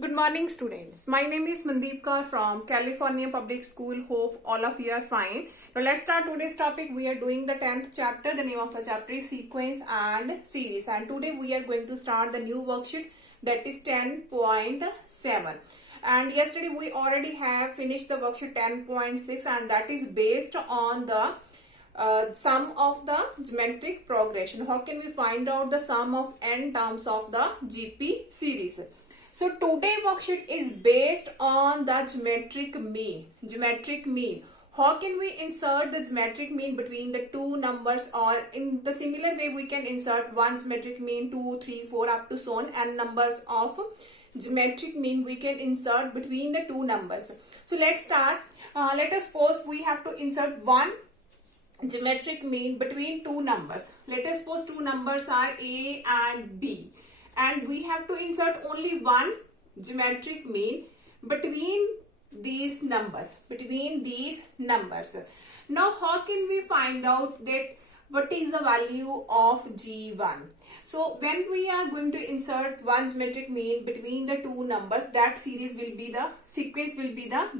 Good morning, students. My name is Mandeep Kaur from California Public School. Hope all of you are fine. Now let's start today's topic. We are doing the 10th chapter. The name of the chapter is Sequence and Series. And today we are going to start the new worksheet, that is 10.7. And yesterday we already have finished the worksheet 10.6, and that is based on the sum of the geometric progression. How can we find out the sum of n terms of the GP series? So today worksheet is based on the geometric mean. Geometric mean. How can we insert the geometric mean between the two numbers, or in the similar way we can insert one geometric mean, 2, 3, 4 up to so on, and numbers of geometric mean we can insert between the two numbers. So let's start. Let us suppose we have to insert one geometric mean between two numbers. Let us suppose two numbers are A and B. And we have to insert only one geometric mean between these numbers. Now, how can we find out that what is the value of G1? So, when we are going to insert one geometric mean between the two numbers, that sequence will be the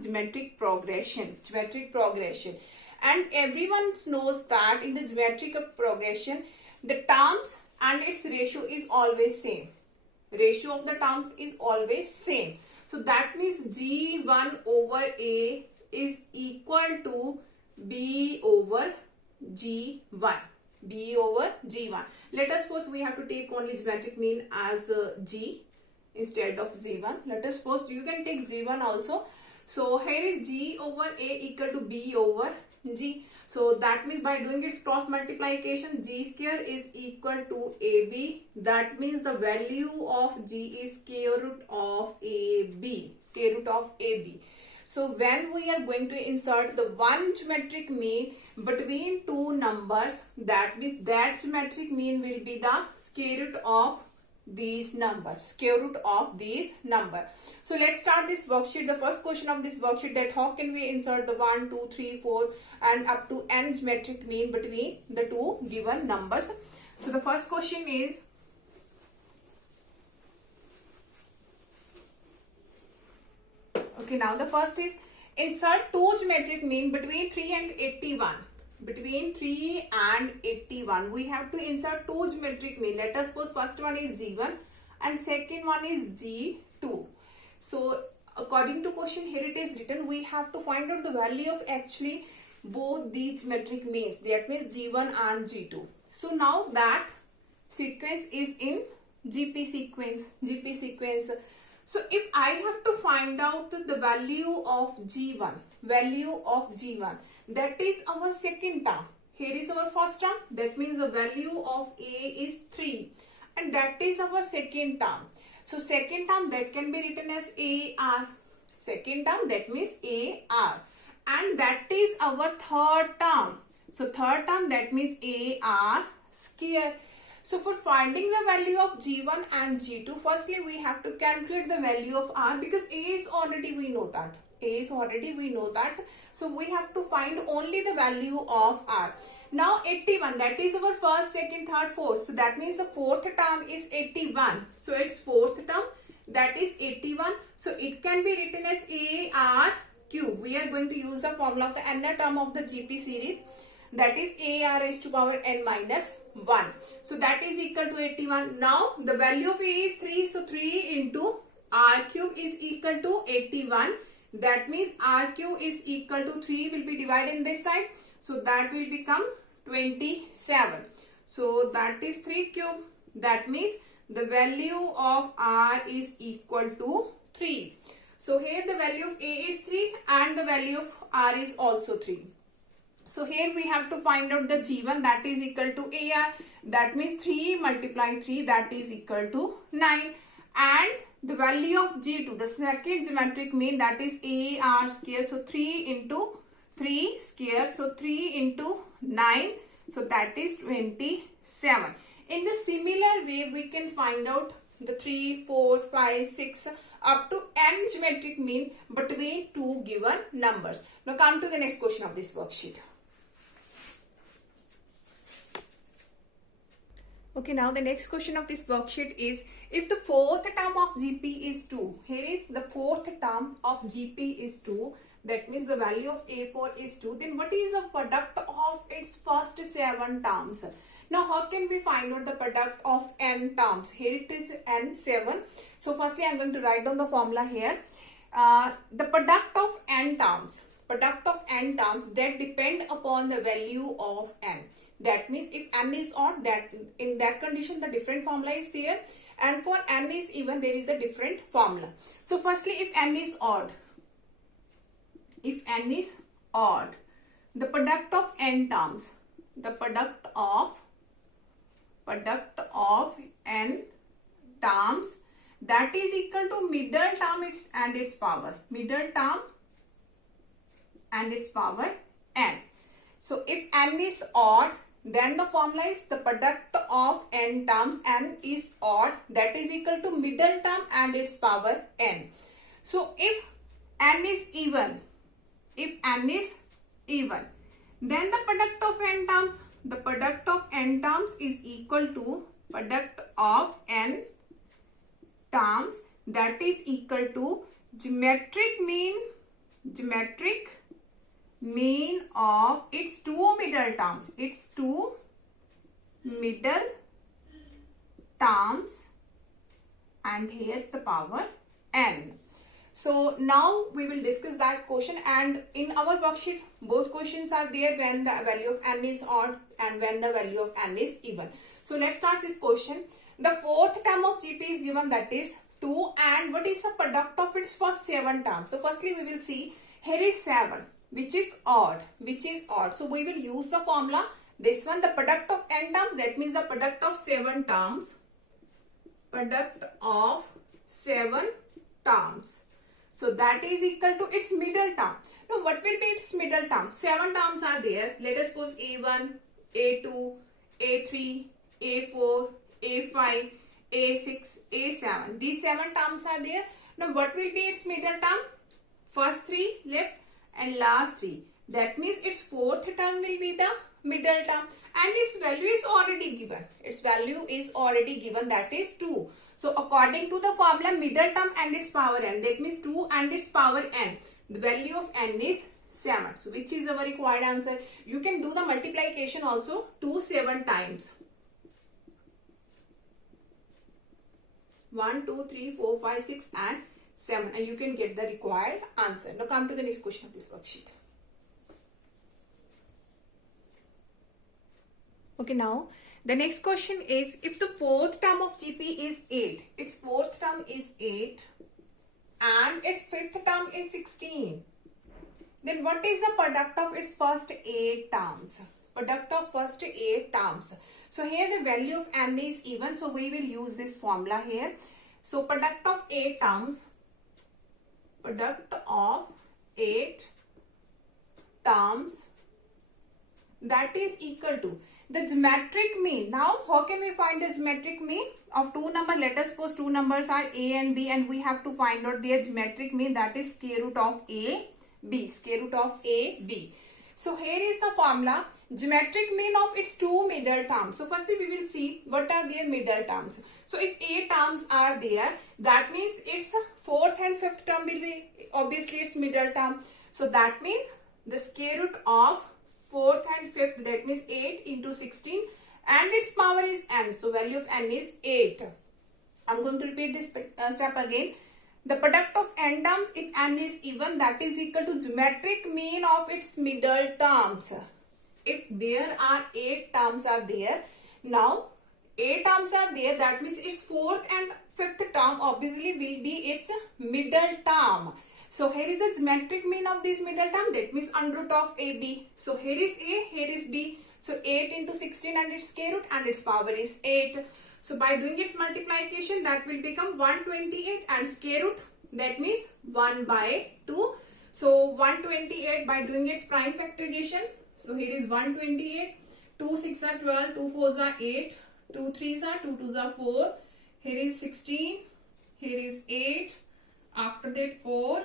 geometric progression. And everyone knows that in the geometric progression, the terms and its ratio is always same. Ratio of the terms is always same. So that means G1 over A is equal to B over G1. Let us suppose we have to take only geometric mean as G instead of G1. Let us suppose you can take G1 also. So here is G over A equal to B over G. So that means by doing its cross multiplication, G square is equal to AB. That means the value of G is square root of AB. So when we are going to insert the one geometric mean between two numbers, that means that geometric mean will be the square root of these numbers. So let's start this worksheet. The first question of this worksheet, that how can we insert the 1, 2, 3, 4 and up to n geometric mean between the two given numbers. So the first question is, okay, now the first is insert two geometric mean between 3 and 81. Between 3 and 81, we have to insert two geometric mean. Let us suppose first one is G1 and second one is G2. So according to question, here it is written, we have to find out the value of actually both these geometric means, that means G1 and G2. So now that sequence is in GP sequence. So if I have to find out the value of G1, that is our second term. Here is our first term. That means the value of A is 3. And that is our second term. So second term, that can be written as AR. Second term, that means AR. And that is our third term. So third term, that means AR square. So for finding the value of G1 and G2, firstly we have to calculate the value of R, because A is already we know that. So we have to find only the value of R. Now 81, that is our first, second, third, fourth. So that means the fourth term is 81. So its fourth term, that is 81. So it can be written as AR cube. We are going to use the formula of the nth term of the GP series. That is AR raised to power n minus 1. So that is equal to 81. Now the value of A is 3. So 3 into R cube is equal to 81. That means R cube is equal to 3 will be divided in this side. So that will become 27. So that is 3 cube. That means the value of R is equal to 3. So here the value of A is 3 and the value of R is also 3. So here we have to find out the G1, that is equal to AR. That means 3 multiplying 3, that is equal to 9. And the value of G2, the second geometric mean, that is AR square. So 3 into 3 square. So 3 into 9. So that is 27. In the similar way, we can find out the 3, 4, 5, 6 up to n geometric mean between two given numbers. Now come to the next question of this worksheet. Okay, now the next question of this worksheet is, if the fourth term of GP is 2, here is the fourth term of GP is 2, that means the value of A4 is 2, then what is the product of its first 7 terms? Now, how can we find out the product of n terms? Here it is n7. So, firstly, I am going to write down the formula here. The product of n terms that depend upon the value of n. That means if n is odd, that in that condition the different formula is there, and for n is even there is a different formula. So firstly, if n is odd, the product of n terms, the product of n terms, that is equal to middle term and its power, n. So if n is odd, then the formula is the product of n terms, n is odd, that is equal to middle term and its power n. So if n is even, then the product of n terms is equal to product of n terms, that is equal to geometric mean of its two middle terms, and here's the power n. So now we will discuss that question, and in our worksheet both questions are there when the value of n is odd and when the value of n is even. So let's start this question. The fourth term of GP is given, that is 2, and what is the product of its first 7 terms? So firstly we will see, here is 7 which is odd. So we will use the formula, this one, the product of n terms, that means the product of 7 terms, so that is equal to its middle term. Now what will be its middle term? 7 terms are there. Let us suppose A1, A2, A3, A4, A5, A6, A7. These 7 terms are there. Now what will be its middle term? First 3 left and last 3. That means its fourth term will be the middle term, and its value is already given. That is 2. So according to the formula, middle term and its power n, that means 2 and its power n, the value of n is 7. So which is our required answer? You can do the multiplication also 2 7 times. 1, 2, 3, 4, 5, 6 and 7, and you can get the required answer. Now come to the next question of this worksheet. Okay, now the next question is, if the fourth term of GP is 8, its fourth term is 8 and its fifth term is 16, then what is the product of its first 8 terms? So here the value of n is even, so we will use this formula here. So product of 8 terms, that is equal to the geometric mean. Now how can we find the geometric mean of two numbers? Let us suppose two numbers are a and b, and we have to find out their geometric mean, that is square root of a b. So here is the formula, geometric mean of its two middle terms. So firstly we will see what are their middle terms. So if 8 terms are there, that means its fourth and fifth term will be obviously its middle term. So that means the square root of fourth and fifth, that means 8 into 16, and its power is n. So value of n is 8. I'm going to repeat this step again. The product of n terms, if n is even, that is equal to geometric mean of its middle terms. If there are 8 terms are there, now 8 terms are there, that means its fourth and fifth term obviously will be its middle term. So here is the geometric mean of this middle term, that means under root of AB. So here is A, here is B. So 8 into 16 and its square root, and its power is 8. So by doing its multiplication, that will become 128, and square root, that means 1 by 2. So 128 by doing its prime factorization. So here is 128, 2 6 are 12, 2 4s are 8, 2 3s are 2 2s are 4. Here is 16, here is 8, after that 4,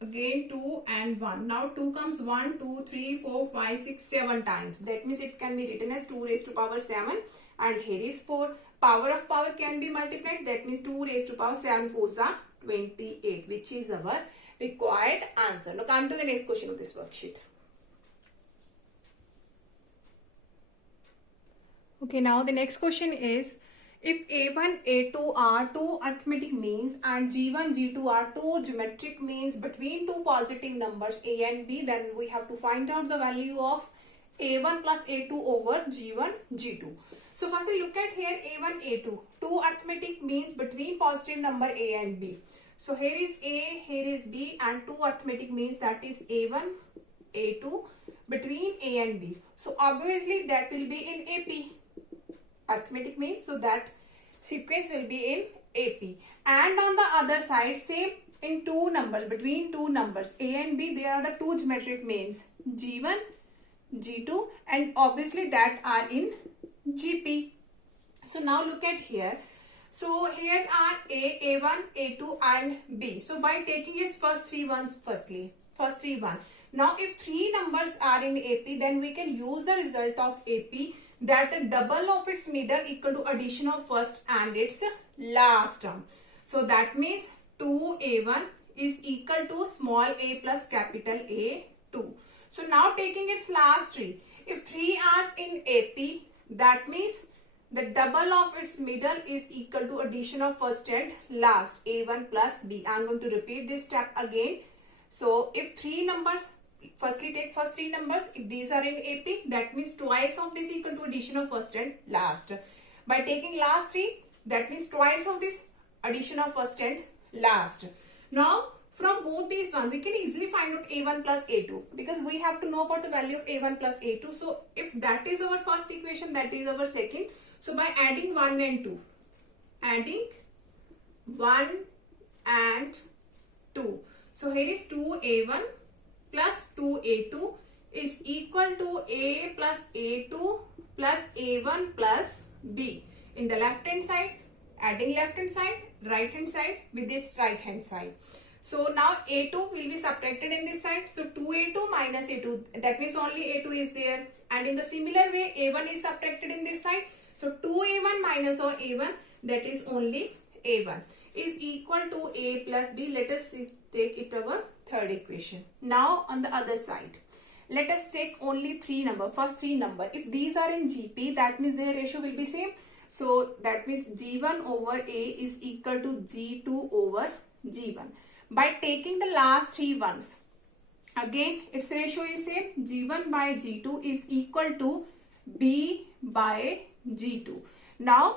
again 2 and 1. Now 2 comes 1, 2, 3, 4, 5, 6, 7 times. That means it can be written as 2 raised to power 7, and here is 4. Power of power can be multiplied. That means 2 raised to power 7 4s are 28, which is our required answer. Now come to the next question of this worksheet. Okay, now the next question is, if A1, A2 are two arithmetic means and G1, G2 are two geometric means between two positive numbers A and B, then we have to find out the value of A1 plus A2 over G1, G2. So firstly look at here A1, A2, two arithmetic means between positive number A and B. So here is A, here is B, and two arithmetic means, that is A1, A2 between A and B. So obviously that will be in AP. Arithmetic means, so that sequence will be in AP. And on the other side, same in two numbers, between two numbers A and B, there are the two geometric means G1, G2, and obviously that are in GP. So now look at here. So here are A, A1, A2 and B. So by taking its first three ones, first three one. Now if three numbers are in AP, then we can use the result of AP, that the double of its middle equal to addition of first and its last term. So that means 2A1 is equal to small a plus capital A2. So now taking its last three, if 3 are in AP, that means the double of its middle is equal to addition of first and last, A1 plus B. I am going to repeat this step again. So if three numbers, firstly take first three numbers, if these are in AP, that means twice of this equal to addition of first and last. By taking last three, that means twice of this addition of first and last. Now from both these one, we can easily find out A1 plus A2, because we have to know about the value of A1 plus A2. So if that is our first equation, that is our second. So by adding 1 and 2, adding 1 and 2. So here is 2A1 plus 2A2 is equal to A plus A2 plus A1 plus B. In the left hand side, adding left hand side, right hand side with this right hand side. So now A2 will be subtracted in this side. So 2A2 minus A2, that means only A2 is there. And in the similar way, A1 is subtracted in this side. So 2A1 minus or A1, that is only A1, is equal to A plus B. Let us take it our third equation. Now on the other side, let us take only three number, first three number. If these are in GP, that means their ratio will be same. So that means G1 over A is equal to G2 over G1. By taking the last three ones, again its ratio is same. G1 by G2 is equal to B by G2. Now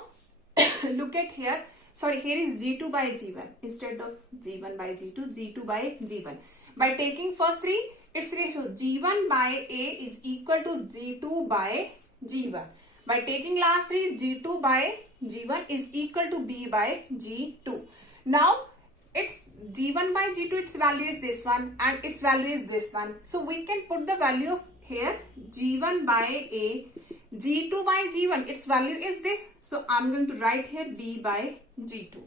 look at here. Sorry, here is G2 by G1 instead of G1 by G2, G2 by G1. By taking first three, its ratio G1 by A is equal to G2 by G1. By taking last three, G2 by G1 is equal to B by G2. Now its G1 by G2, its value is this one and its value is this one. So we can put the value of here G1 by A, G2 by G1, its value is this. So I'm going to write here B by G2.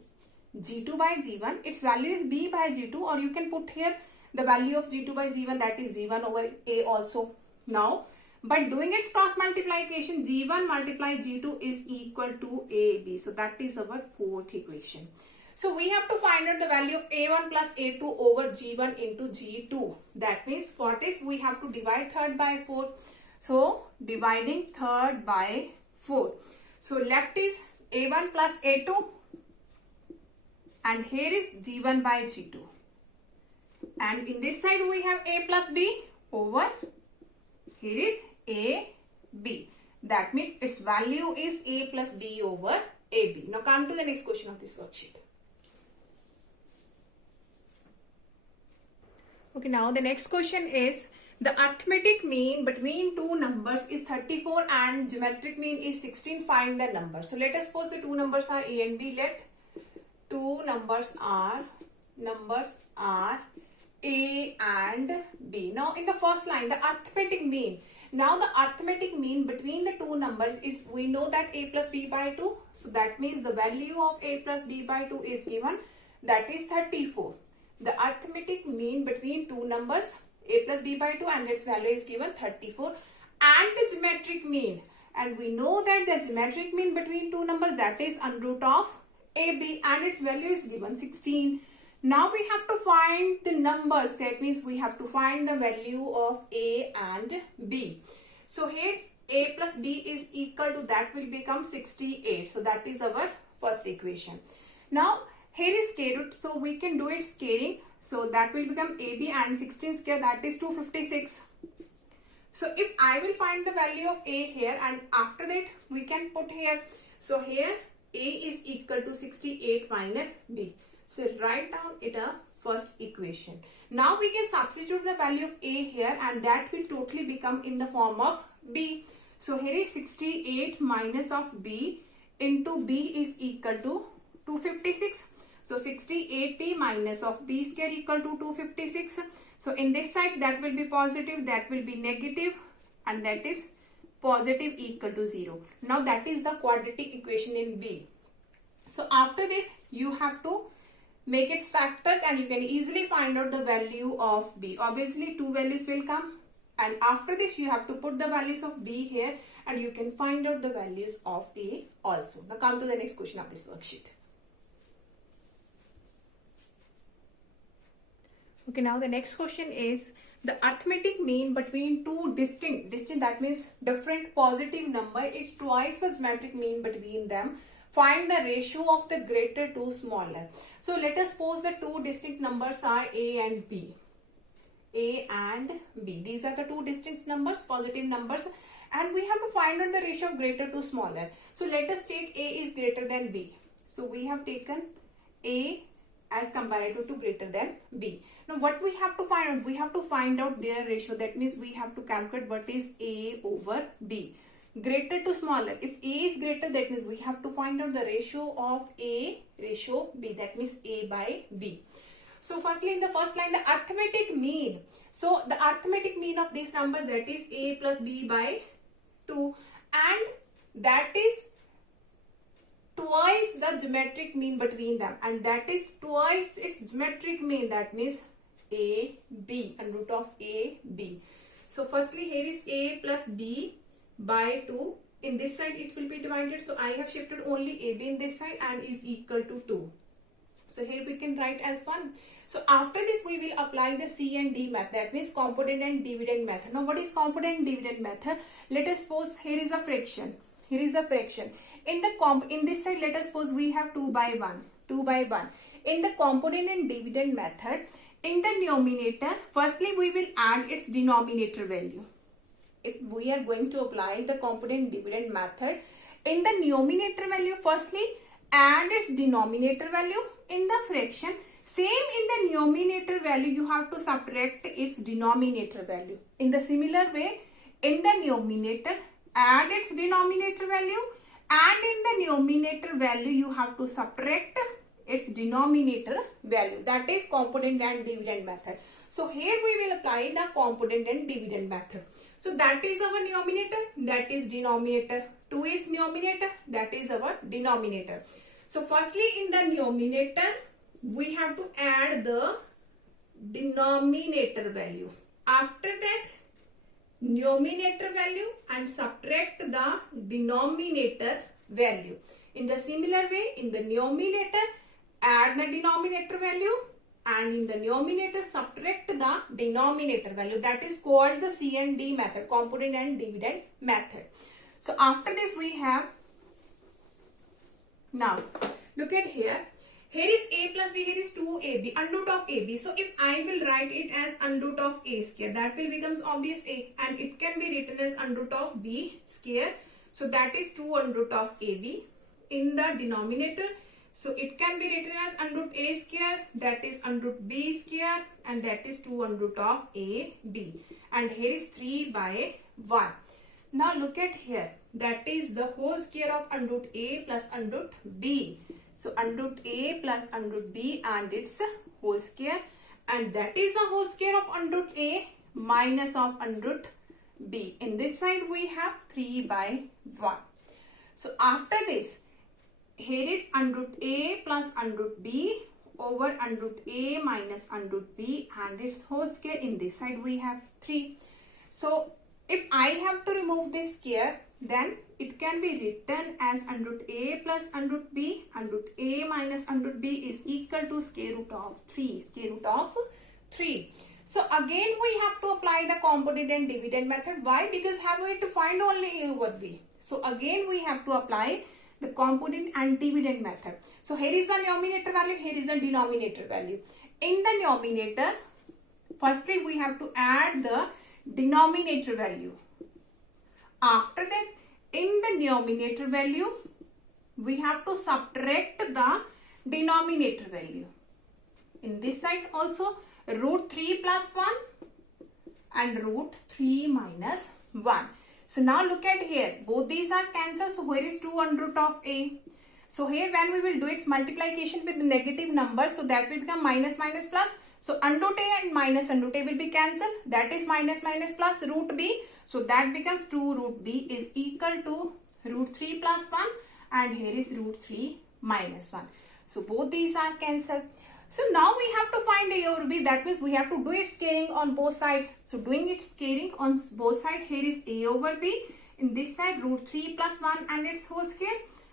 G2 by G1, its value is B by G2, or you can put here the value of G2 by G1, that is G1 over A also. Now by doing its cross multiplication, G1 multiply G2 is equal to AB. So that is our fourth equation. So we have to find out the value of A1 plus A2 over G1 into G2. That means for this we have to divide third by 4. So dividing third by 4. So left is A1 plus A2 and here is G1 by G2. And in this side we have A plus B over here is A, B. That means its value is A plus B over AB. Now come to the next question of this worksheet. Okay, now the next question is, the arithmetic mean between two numbers is 34 and geometric mean is 16. Find the number. So let us suppose the two numbers are A and B. Let two numbers are A and B. Now in the first line, the arithmetic mean. Now the arithmetic mean between the two numbers is, we know that A plus B by 2. So that means the value of A plus B by 2 is given, that is 34. The arithmetic mean between two numbers A plus B by 2 and its value is given 34. And the geometric mean and we know that the geometric mean between two numbers, that is under root of AB, and its value is given 16. Now we have to find the numbers. That means we have to find the value of A and B. So here A plus B is equal to, that will become 68. So that is our first equation. Now here is square root, so we can do it squaring. So that will become AB, and 16 square, that is 256. So if I will find the value of A here, and after that we can put here. So here A is equal to 68 minus B. So write down it a first equation. Now we can substitute the value of A here, and that will totally become in the form of B. So here is 68 minus of B into B is equal to 256. So 68B minus of B square equal to 256. So in this side that will be positive, that will be negative, and that is positive equal to 0. Now that is the quadratic equation in B. So after this you have to make its factors, and you can easily find out the value of B. Obviously two values will come, and after this you have to put the values of B here, and you can find out the values of A also. Now come to the next question of this worksheet. Okay, now the next question is the arithmetic mean between two distinct, that means different positive number is twice the geometric mean between them. Find the ratio of the greater to smaller. So let us suppose the two distinct numbers are A and B. A and B. These are the two distinct numbers, positive numbers, and we have to find out the ratio of greater to smaller. So let us take A is greater than B. So we have taken A as comparative to greater than B. Now what we have to find out? We have to find out their ratio. That means we have to calculate what is A over B. Greater to smaller. If A is greater, that means we have to find out the ratio of A ratio B. That means A by B. So firstly in the first line, the arithmetic mean. So the arithmetic mean of this number, that is A plus B by 2, and that is twice the geometric mean between them, and that is twice its geometric mean, that means AB, under root of AB. So firstly here is A plus B by 2. In this side it will be divided, so I have shifted only AB in this side and is equal to 2. So here we can write as 1. So after this we will apply the C and D method, that means component and dividend method. Now what is component and dividend method? Let us suppose here is a fraction. Here is a fraction. In this side, let us suppose we have 2 by 1. 2 by 1. In the component and dividend method, in the numerator, firstly we will add its denominator value. If we are going to apply the component dividend method, in the numerator value, firstly add its denominator value. In the fraction, same in the numerator value, you have to subtract its denominator value. In the similar way, in the numerator, add its denominator value, and in the numerator value you have to subtract its denominator value. That is component and dividend method. So here we will apply the component and dividend method. So that is our numerator, that is denominator. 2 is numerator, that is our denominator. So firstly in the numerator we have to add the denominator value. After that, numerator value and subtract the denominator value. In the similar way, in the numerator add the denominator value, and in the numerator subtract the denominator value. That is called the C and D method, component and dividend method. So after this we have, now look at here. Here is A plus B, here is 2AB, under root of AB. So if I will write it as under root of A square, that will become obvious A, and it can be written as under root of B square. So that is 2 under root of AB. In the denominator, so it can be written as under root A square, that is under root B square, and that is 2 under root of AB. And here is 3 by 1. Now look at here, that is the whole square of under root A plus under root B. So under root A plus under root B and its whole square, and that is the whole square of under root A minus of under root B. In this side we have 3 by 1. So after this, here is under root A plus under root B over under root A minus under root B and its whole square. In this side we have 3. So if I have to remove this square, then it can be written as under root a plus under root b. Under root a minus under root b is equal to square root of 3. Square root of 3. So again we have to apply the component and dividend method. Why? Because we have to find only a over b. So again we have to apply the component and dividend method. So here is the numerator value, here is the denominator value. In the numerator, firstly we have to add the denominator value. After that, in the denominator value, we have to subtract the denominator value. In this side also, root 3 plus 1 and root 3 minus 1. So now look at here, both these are cancelled, so here is 2 under root of a. So here when we will do its multiplication with negative numbers, so that will become minus minus plus. So under root a and minus under root a will be cancelled, that is minus minus plus root b. So that becomes 2 root b is equal to root 3 plus 1 and here is root 3 minus 1. So both these are cancelled. So now we have to find a over b, that means we have to do its scaling on both sides. So doing its scaling on both sides, here is a over b. In this side root 3 plus 1 and its whole square,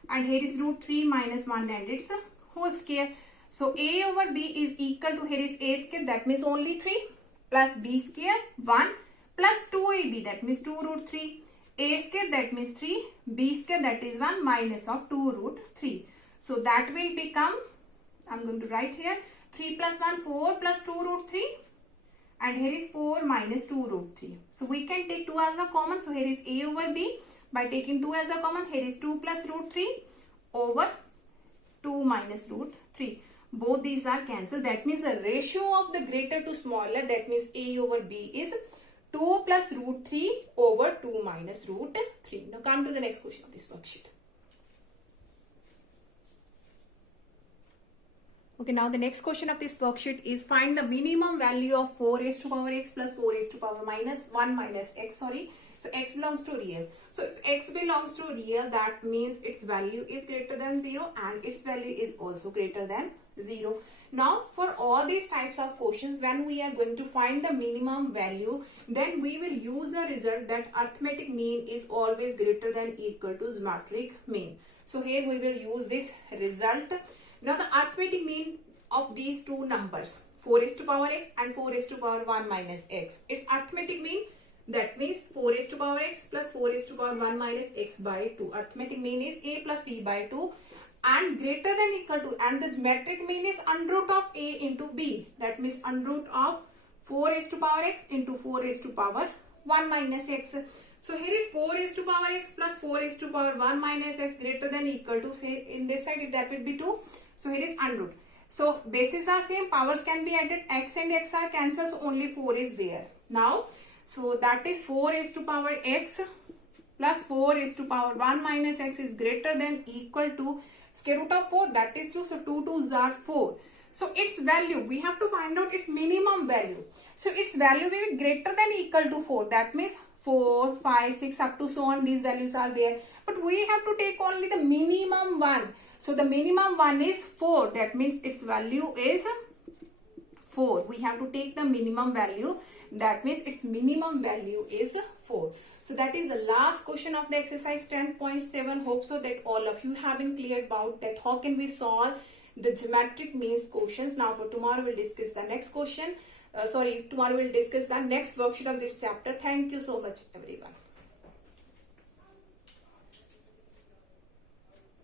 and here is root 3 minus 1 and its whole square. So a over b is equal to, here is a square, that means only 3, plus b square 1 plus 2ab, that means 2 root 3, a square that means 3, b square that is 1 minus of 2 root 3. So that will become, I am going to write here, 3 plus 1, 4 plus 2 root 3 and here is 4 minus 2 root 3. So we can take 2 as a common. So here is a over b. By taking 2 as a common, here is 2 plus root 3 over 2 minus root 3. Both these are cancelled. That means the ratio of the greater to smaller, that means a over b is 2 plus root 3 over 2 minus root 3. Now come to the next question of this worksheet. Okay, now the next question of this worksheet is find the minimum value of 4 raised to power x plus 4 raised to power minus 1 minus x, sorry. So x belongs to real. So if x belongs to real, that means its value is greater than 0 and its value is also greater than 0. Now for all these types of questions, when we are going to find the minimum value, then we will use the result that arithmetic mean is always greater than equal to geometric mean. So here we will use this result. Now the arithmetic mean of these two numbers, 4 raised to power x and 4 raised to power 1 minus x. Its arithmetic mean, that means 4 raised to power x plus 4 raised to power 1 minus x by 2. Arithmetic mean is a plus b by 2 and greater than equal to, and the geometric mean is under root of a into b. That means under root of 4 raised to power x into 4 raised to power 1 minus x. So here is 4 raised to power x plus 4 raised to power 1 minus x greater than equal to, say in this side if that will be 2. So here is under root. So bases are same, powers can be added, x and x are cancelled, so only 4 is there. Now, so that is 4 raised to power x plus 4 raised to power 1 minus x is greater than equal to square root of 4, that is 2. So 2 2s are 4. So its value, we have to find out its minimum value. So its value will be greater than equal to 4. That means 4, 5, 6 up to so on, these values are there. But we have to take only the minimum one. So the minimum one is 4. That means its value is 4. We have to take the minimum value. That means its minimum value is 4. So that is the last question of the exercise 10.7. Hope so that all of you have been clear about that how can we solve the geometric means questions. Now for tomorrow we'll discuss the next question. Tomorrow we'll discuss the next worksheet of this chapter. Thank you so much everyone.